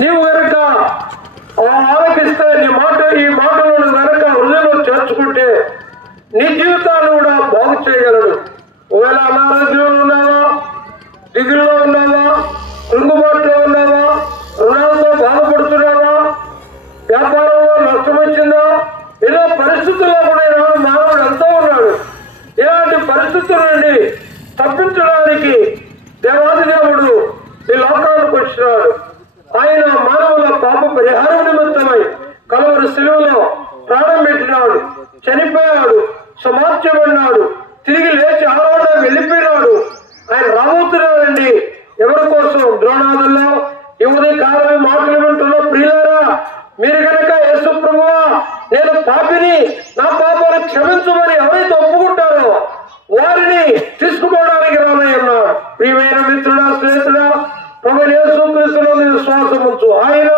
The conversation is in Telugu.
నీవు గనక ఆలకిస్తే ఈ మాటలను గనక హృదయంలో చేర్చుకుంటే నీ జీవితాన్ని కూడా బాగు చేయగలడు. ఒకవేళ అనారోగ్యంలో ఉన్నావా, దిగుల్లో ఉన్నావా, కృంగుబాటులో ఉన్నావా, రుణాలతో బాధపడుతున్నావా, వ్యాపారంలో నష్టం వచ్చిందా, ఏదో పరిస్థితుల్లో కూడా మానవుడు ఎంతో ఉన్నాడు. ఇలాంటి పరిస్థితుల నుండి తప్పించడానికి దేవాది దేవుడు ఈ లోకానికి వచ్చినాడు. ఆయన మానవుల పాప పరిహారం నిమిత్తమై కలవరి శిలువలో ప్రాణం పెట్టినాడు, చనిపోయాడు, సమాప్యమన్నాడు, తిరిగి లేచి ఆరోగ్యంగా వెళ్ళిపోయినాడు. ఆయన రాబోతున్నాడండి. ఎవరి కోసం? ద్రోణాదుల్లో యువతి కాలం మాటలు వింటున్న ప్రియులారా, మీరు కనుక యేసు ప్రభువా నేను పాపిని, నా పాపాలు క్షమించమని ఎవరైతే ఒప్పుకుంటారో వారిని తీసుకుపోవడానికి రానయ్యన్నాడు. ప్రియమైన మిత్రుడా, స్నేహితుడా, ప్రభు యేసు క్రీస్తులో విశ్వాసం ఉంచు. ఆయన